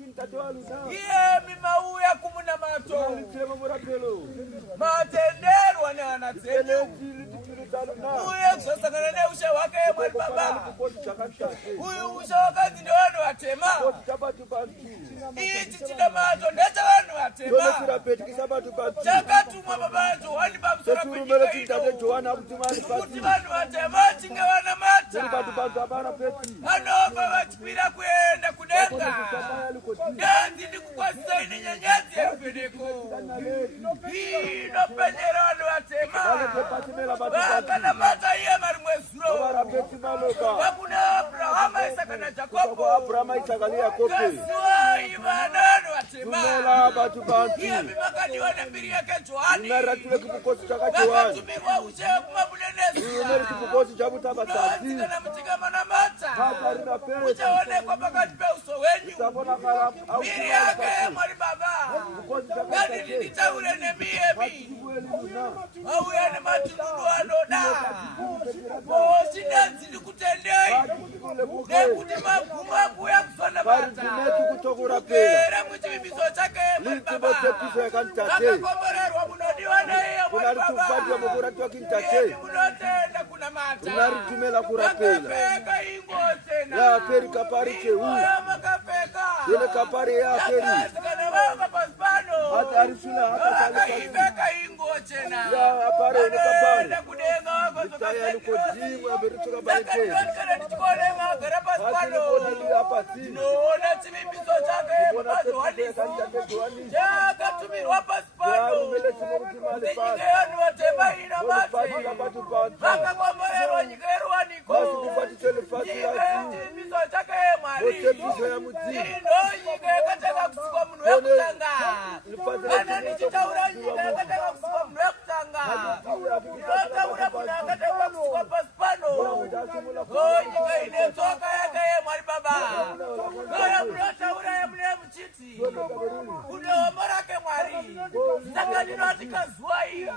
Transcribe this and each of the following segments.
Iye mimauya kumuna mato. Matenderwa ne anatsenyu. Uye kusosangana ne usha wake mwali baba. Uyu usha wakazi ni wanu watema. Iye chichina mato ndecha wanu watema. Chakatumwa babajo wani babsora kwenye ino. Kuti wanu watema chinga wana mata. Hano wachipira kuenda kudenga. Ganzi ni kukwasa ini nyanyazi ya mpedeko. Ino penyera wanu watema. Wakana mata iye marumwesuro. Wakuna Abrahama Isaka na Jacobo. Kasua imanano watema. Iye mimakani wane mbiri yake Joani. Wakatumiwa ushe kumabulenesu. Nasika na mchigama na mata. Uchaone kwa pakati pe uso wenyu. Mbiri yake mwali baba. Gani nilita ule nemiebi. Auye ne matunulu anoda. Shida zili kutendei. Nekuti magumagu ya kusona bata. Ukera mwichimiso chake mwali baba. Akakomborerwa munodiwa na iya mwali baba. Yemi munotenda kuna mata. Wakapeka ingo tena. Ya peri kapari cheu. Wakapeka. Yele kapari ya peri. Yakazikana wanga paspano. Hata arisuna hata Wakapeka ingo tena. ya apare ne kapari. Kudenga wako Taya luko jingwa berutuka bari cheu. Zakana nichikone magara paspano. Noona chimimbiso chake mpazo waliso. Chaka tumirwa paspano. Nyike yanu watema ina mati. Wakakomorerwa nyike yerwa niko. Nyike chimbiso chake mwari. Ino nyike kateka kusikwa munu ya kutanga. Kana nichitaura nyike kateka kusikwa munu ya kutanga. Inotaura munu ya kateka kusikwa paspano. Nyike inetoka yake mwari baba. Kaya mnotaura ya mune mchiti. Uneomorake mwari. Zakadino atika zuwai.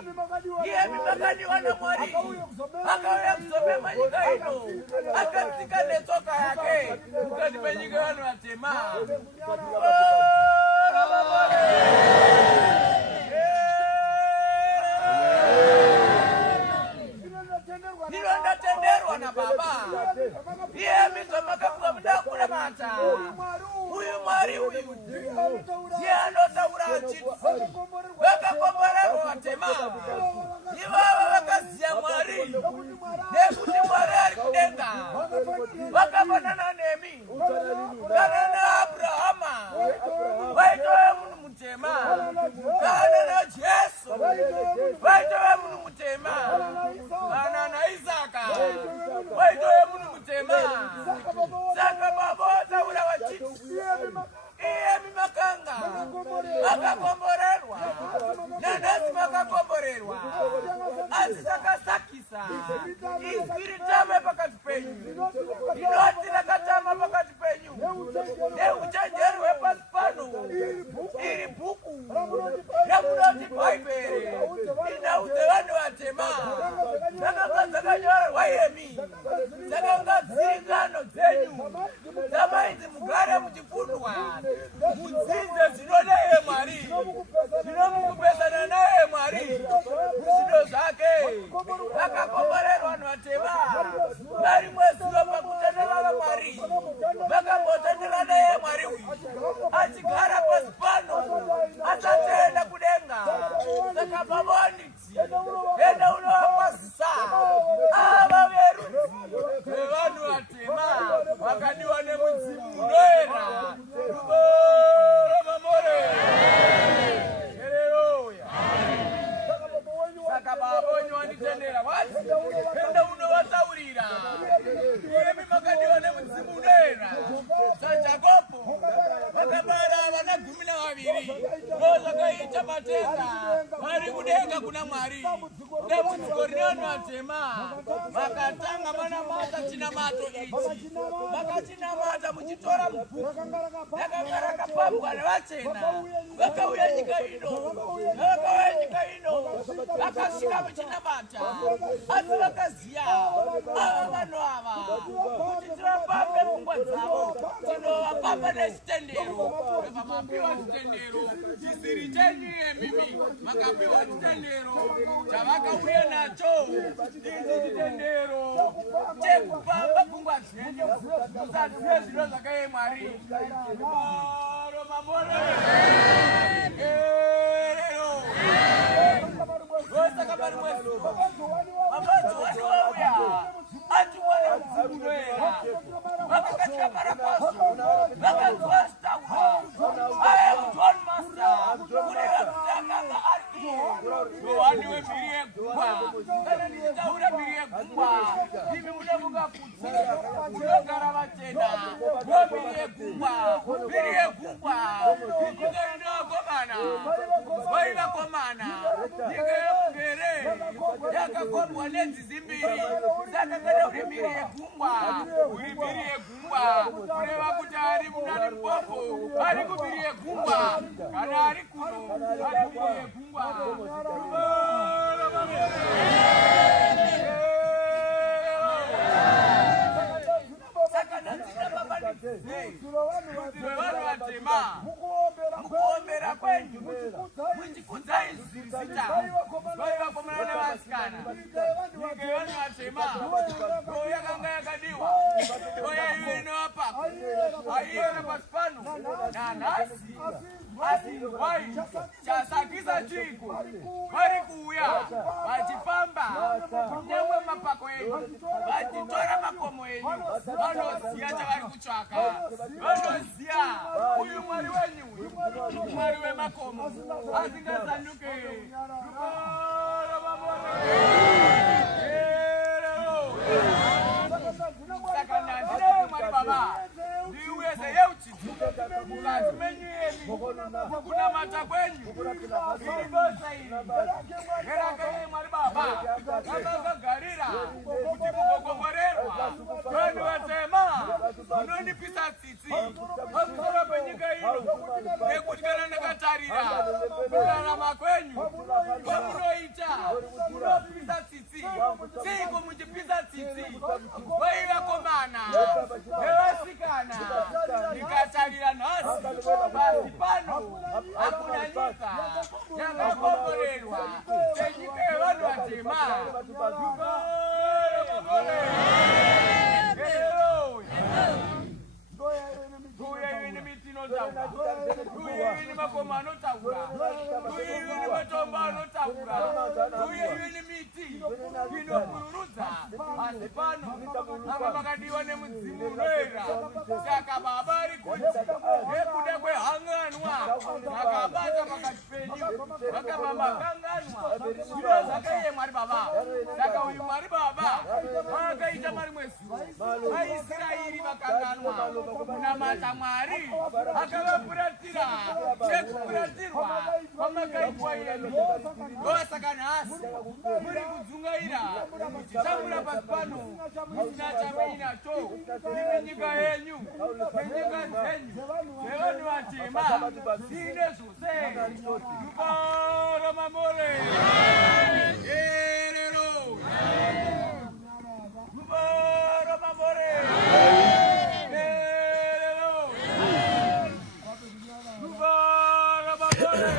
Iye mimagani wana mwari. Akawaya kusome manyika ino. Akatika netoka yake. Ukati penyika wanu watema. Nilonda tenderwa na baba. Iye misomaka kwa mdakula mata. Uyu mwari uyu. Iye anota urachi. Wakakomborerwa watema. Iwawa wakazia mwari. Nekuti mwari alikudenga. Wakafanana nemi. Kanana Abrahama. Waitowe munu mutema. Kanana Jesu. Waitowe munu mutema. Kanana Isaka. Waitowe munu mutema. Saka babota ula wachiti. Iye mimakanga. Wakakomborerwa. Nanasi wakakomborerwa. Azisaka sakisa. Ispiritame pakati penyu. Inotila katama pakati penyu. Neuchenjerwe paspano. Iri buku. Yamunoti paipere. Inauze wanu watema. Zakanga nyora wayemi. Zakanga zingano zenyu. Zamainzi mugare mujifundwa. Muzinze zinone ye mwari. Zinomukupesana naye mwari. Zido zake. Wakakomborerwa nwatema. Mwari mwesiwa pakutendela mwari. Wakapotendela naye mwari uyu. Achigara paspano. Asatenda kudenga. Zakapaboniti. Enda unowakwazisa. Ava veruzi. Vanu watema. Wakadiwa nemudzimu unoera. Rubora mamore. Haleluya. Saka babonyo wanitendera. Wati. Enda unowataurira. Iye mimakadiwa nemudzimu unoera. Sanjakopo. Wakabara wana 12. Roza kaita matenda. Wari kudenga kuna mwari. Nemudzikorino watema. Wakatanga mana mata china mato ichi. Wakachina mata muchitora mbuku. Wakagara kapambwa na wachena. Wakauya nyika ino. Wakauya nyika ino. Wakashika muchina mata. Asi wakazia. Ava vano ava. Kuti tirapambe pfungwa dzavo tinovapamba nechitendero. Vamapiwa chitendero chisiri chenyu yemimi, makapiwa chitendero chavakauya nacho. Ichi chitendero chekupamba pfungwa dzenyu musazive zviro zvakaye Mwari. Saka pari mwezi mabadzi waniwauya atiwana mvunoera vakakatika marapaso vakadzi vasitaura I am John Master kureva kuti akanga ari yohani wemhiri yegungwa. Kana ndichitaura mhiri yegungwa imi munomuka kuti munogara vachena nomhiri yegungwa. Mhiri yegungwa inyika inovakomana vaivakomana nyika yemugere yakakombwa nenzizi mbiri. Saka kana uri mhiri yegungwa uri mhiri yegungwa kureva kuti ari munani mbopo ari kumhiri yegungwa. Kana ari kuno ari mhiri yegungwa. Saka nanzina baba vanhu vatema mukuombera kwenyu muchikudzai zita vaivakomana nevasikana. Nyika yevanhu vatema ndo yakanga yakadiwa oya iwe inovapako aiona pasi pano nanhasi. Asi wai chasakisa chiko vari kuuya vachifamba kunyangwe mapako enyu vachitora makomo enyu. Vanoziya chavari kutsvaka, vanoziya uyu Mwari wenyu Mwari wemakomo asingasanduke. Saka ndandinaye Mwari Baba ndiuye seyeuchidzi mukati menyu yemi mukunamata kwenyu iribosa iri ngerakeye Mwari Baba vakagagarira kuti mugogomorerwa vanhu vatema munondipisa tsitsi pamusoro penyika ino nekuti kana ndakatarira kurarama kwenyu kwamunoita munopisa tsitsi. Seiko muchipisa tsitsi vaivakomana nevasikana? Ndikatarira nhasi pasi pano hakuna nyika yakakomborerwa senyika yevanhu vatema. Uye iwe nemiti inotaura, uye iwe nemakomo anotaura, uye iwe nematombo anotaura, uye iwe nemiti inopururudza pasi pano ava makadiwa nemudzimu unoera. Saka Baba ari kuti nekuda kwehanganwa vakabata pakati penyu vakabva makanganwa zviro zvakaiye Mwari Baba. Saka uyu Mwari Baba akaita mari mwezi vaIsraeri vakanganwa kunamata Mwari akavafuratira sekufuratirwa kwamakaitwa yenu. Ndosaka nhasi muri kudzungaira muchitambura pasi pano musina chameinacho imi nyika yenyu nenyika dzenyu dzevanhu vatema zviine zvose. Rukara mamore erero rukara mamore erero rukara mamore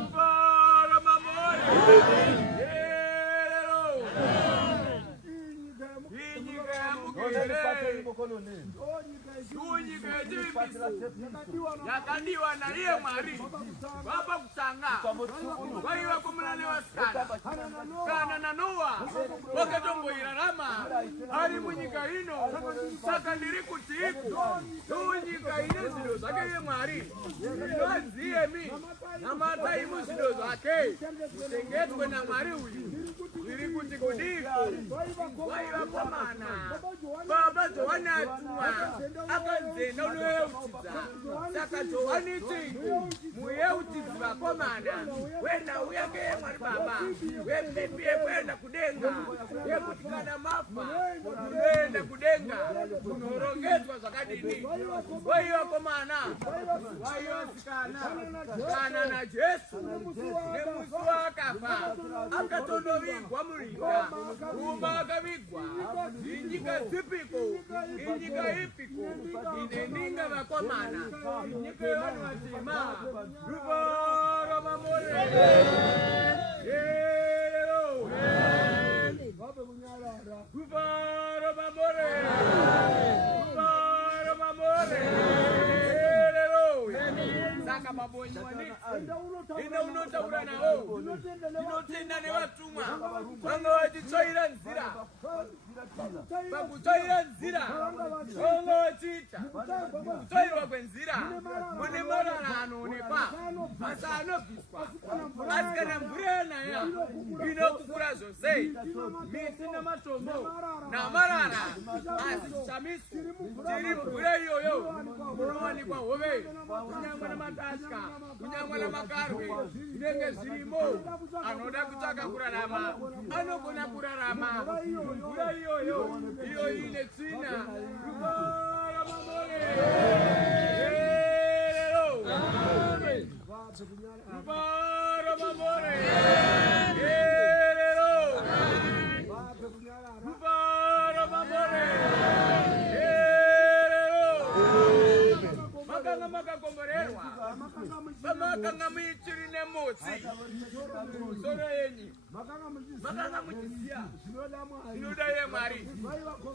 rukara mamore erero inyika yamugere unyika yechivimbiso yakadiwa naiye Mwari. Vapa kutanga vaivakomana nevasikana kana naNoa vakatomboirarama ari munyika ino. Saka ndiri kuti unyika ine zvinhu zvakaiye Mwari inoziyemi namatai muzvinhu zvake muchengetwe naMwari uyu. Zviri kuti kudiko vaivakomana Baba Johani atumwa akanzenda unoyeutidza. Saka Johani chiko muyeutidzi vakomana wenhau yake yeMwari Baba wemhepo yekuenda kudenga yekuti kana mafa munoenda kudenga. kudenga kunorongedzwa zvakadini. Waiwa komana, waiwa sikana, kana naJesu nemusi wakafa akatongovigwa murinda, uma akavigwa. Inyika dzipiko, inyika ipiko, ine ninga vakomana, inyika yevanhu vatema, ruvara mamore. Ruvara mamore, ruvara mamore. Saka mabonyi waniki ina unotaura navo, inotenda nevatumwa vanga vachitsvaira nzira. Pakutsvaira nzira vanga vachiita kutsvairwa kwenzira mune marara anoonekwa asi anobviswa. Asi kana mvura yanaya inokukura zvose, miti namatombo namarara, asi chishamiso chiri mvura iyoyo munowanikwa hove, kunyangwe namatasha, kunyangwe namakarwe zvinenge zvirimo. Anoda kutsvaka kurarama anogona kurarama mvura iyoyo, iyo ine tsvina. Ruvara mamore, ruvara mamore, ruvara mamore. Makanga makakomborerwa, pamakanga muichiri nemotsi musoro yenyu, makanga muchiziya zvinoda yeMwari.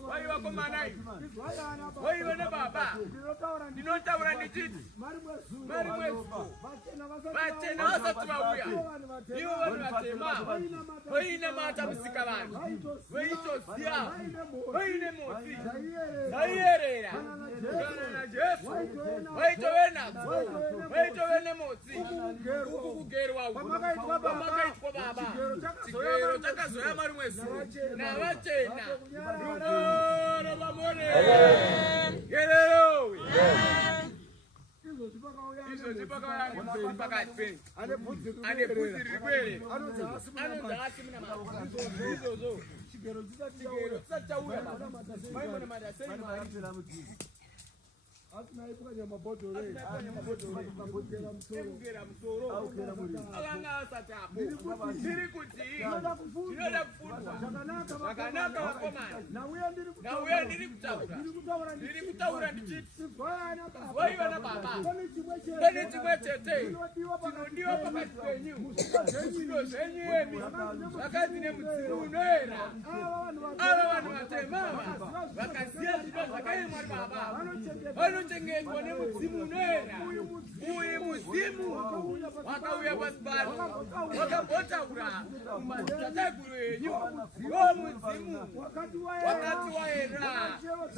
Waiva komanai, waiva nebaba. Ndinotaura ndichiti Mwari mwezuko vatena vasati vauya, ivo vanhu vatema vainamata musika vanhu, vaitoziya vaine motsi vaiyerera. Kana naJesu vaitove nadzo, vaitove nemotsi. Uku kugerwa uku kwamakaitwa baba, chigero chakazoya Mwari mwezuko navatena. Ruvara mamore, yerero izvozvi pakauya pakati penyu ane bvudzi riri kuerera, anonzi asi muna mabvudzi. Izvozvo chigero chisati chauya maimona madaseni Mwari. Ekugera musoro akanga asati apo. Ndiri kuti ndinoda kufundwa zvakanaka vakomana. Nauya ndiri kutaura ndichiti waiva nababa, pane chimwe chete chinodiwa pakati penyu, zvino zvenyu emi vakadzi nemudzimu unoera. Ava vanhu vatema vakaziya zvino zvakaye Mwari baba vanochengetwa nemudzimu unoera. Uyu muzimu wakauya pasi pano wakambotaura mumadzitateguru enyu. Iwo muzimu wakati waera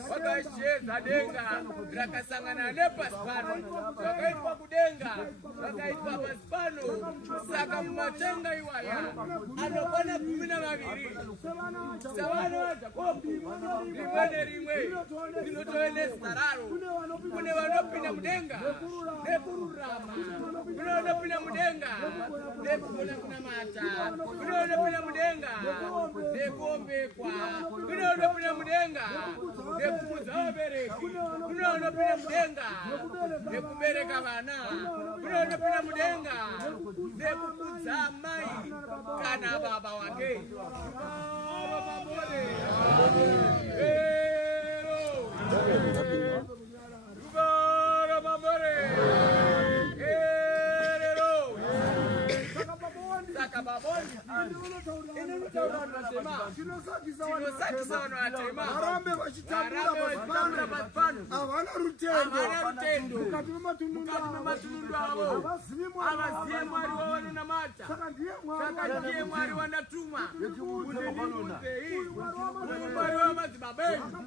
wakashedza denga rakasangana nepasi pano, wakaitwa kudenga wakaitwa pasi pano. Saka mumatenga iwaya anokwana 12 savana vaJakobho, rimwe nerimwe rinotove nezita raro. Kune vanopinda mudenga nekururama, kune vanopinda mudenga nekugona kunamata, kune vanopinda mudenga nekuombekwa, kune vanopinda mudenga nekumudza vabereki, kune vanopinda mudenga nekubereka vana, kune vanopinda mudenga nekukudza mai kana baba wake. Ruvara mamore, saka baboni inotaura vanhu vatema, chinosakisa vanhu vatema varambe vachitambura pasi pano. Havana rutendo mukati mematundu avo, havaziye Mwari wavanonamata. Saka ndiye Mwari wandatumwa kuti ndikuudzei Mwari wamadzibaba enyu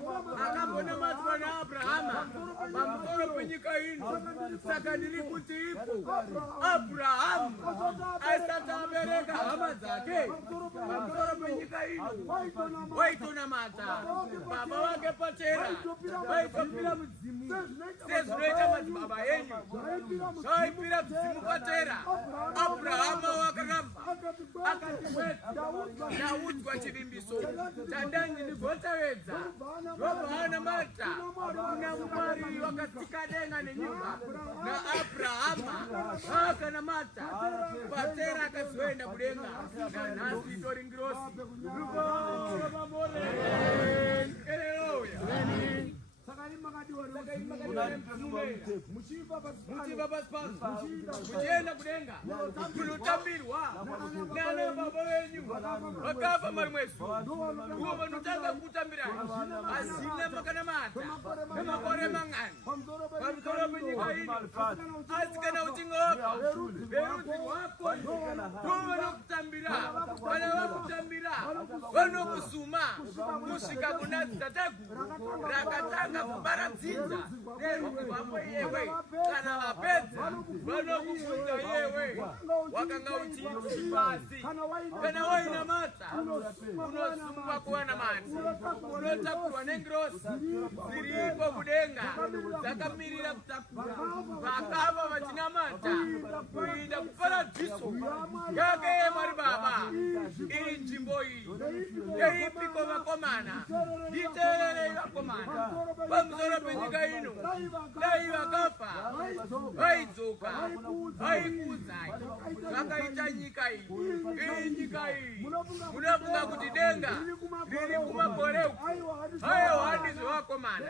akambonamatswa naAbhurahama pamusoro penyika ino. Saka ndiri kuti ipo Abhurahamu asati abereka hama dzake pamusoro penyika ino waitonamata. Baba wake patera vaitopira mudzimu sezvinoita madzibaba enyu zvaipira mudzimu patera. Abrahama wakaramba akati ndaudzwa chivimbiso chandanyi ndigotevedza ndobva anamata kuna Mwari wakasika denga nenyika naAbrahama akanamata patera akazoenda kudenga nanhasi itori ngirosi. Muchiva pasi pasi muchienda kudenga kunotambirwa nana baba venyu vakafa mari mwezi uvo vanotanga kutambira hazina makanamata nemakore mang'ani pamusoro penyika ino. Asi kana uchinge wafa verudzi rwako ndo vanokutambira. Kana vakutambira vanokusuma kusvika kuna dzitateguru rakatanga kubara dzinza nerudzi rwako iyewe. Kana vapedza vanokubvunza iyewe wakanga uchiiti pasi. Kana wainamata unosungwa kuwana mati, unotakurwa nengirosi dziripo kudenga dzakamirira kutakura vakava vachinamata kuinda kuparadhiso yake yeMwari Baba. Iyi nzvimbo iyi yeipiko vakomana? Iteererei vakomana pamusoro penyika ino. Dai vakafa vaidzoka vaikudzai vakaita nyika iyi. Iyi nyika iyi munofunga kuti denga riri kumakore uku? Aiwa handizvo vakomana,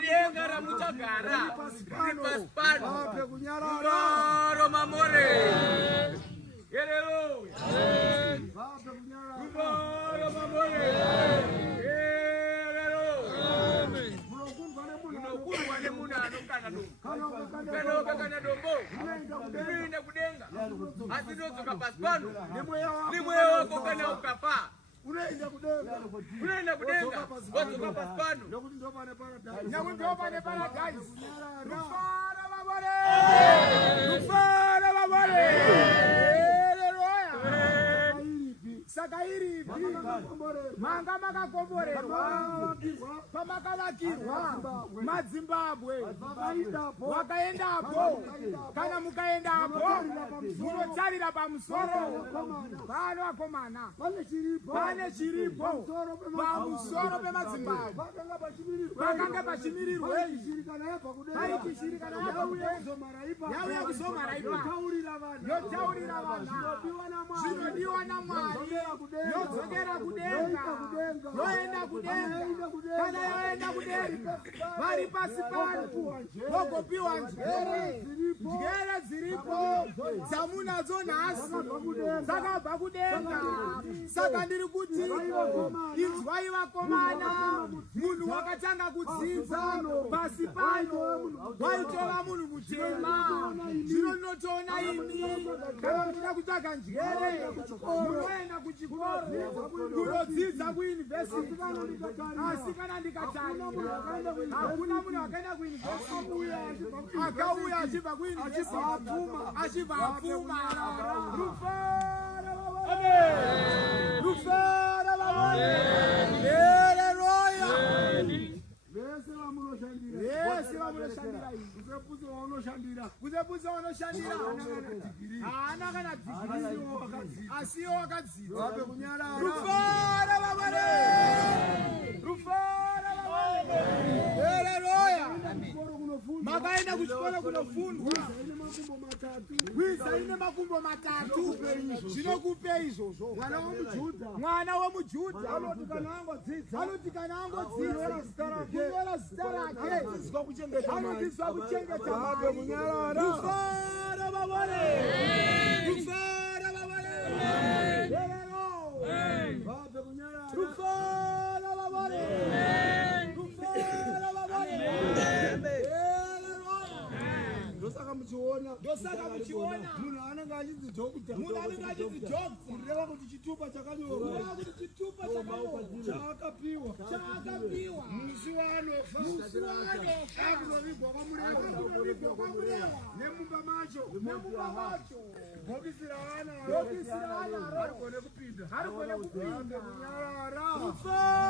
denga ramuchagara riri pasi pano. Ruvaro mamore. Haleluya. Ruvaro mamore. Munokundwa nemunhu anokana dombo unoenda kudenga asi ndodzoka pasi pano nemweya wako. Kana ukafa unoenda kudenga wadzoka pasi pano nokuti ndo pane paradise. Rufara vavore, rufara vavore. Saka iripi manga makakomborerwa pamakavakirwa maZimbabwe wakaendapo. Kana mukaendapo munotarira pamusoro pano vakomana pane chiripo pamusoro pemaZimbabwe pakanga pachimirirwei paikishirikana yauya kuzomara ipa yotaurira vana zvinodiwa naMwari yodzokera kudenga yoenda kudenga. Kana yaenda kudenga vari pasi pano vogopiwa njere dziripo dzamunadzo nhasi dzakabva kudenga. Saka ndiri kuti inzwai vakomana, munhu wakatanga kudzinza pasi pano waitova munhu mutema. Zvino ndinotoona imi kana muchida kutsvaga njere munoenda kuchikoro kunodzidza kuyunivhesiti. Asi kana ndikatarira hakuna munhu akaenda kuyunivhesiti akauya achibva kuyunivhesiti achibva apfuma. Rufara vavore, rufara vavore. Haleluya. Vese vamunoshandira iyi kuzepuza vanoshandira haana kana dhigiri asiyo wakadzidza. Rufara vavore, rufara vavore. Haleluya. Makaenda kuchikoro kunofundwa kwiza ine makumbo matatu. Zvinokupe izvozvo mwana womujudha anoti kana angodzidza kunyora zita rake anodzidzwa kuchengeta Mwari. Rufara vavore, rufara vavore. Rufara vavore, rufara vavore. Ndosaka muchiona munhu anenge achidzidhokta kureva kuti chitupa chakanyorwa chaakapiwa musi waanofa akunovigwa kwamureva nemumba macho bhokisi raana harigone kupinda. Rufara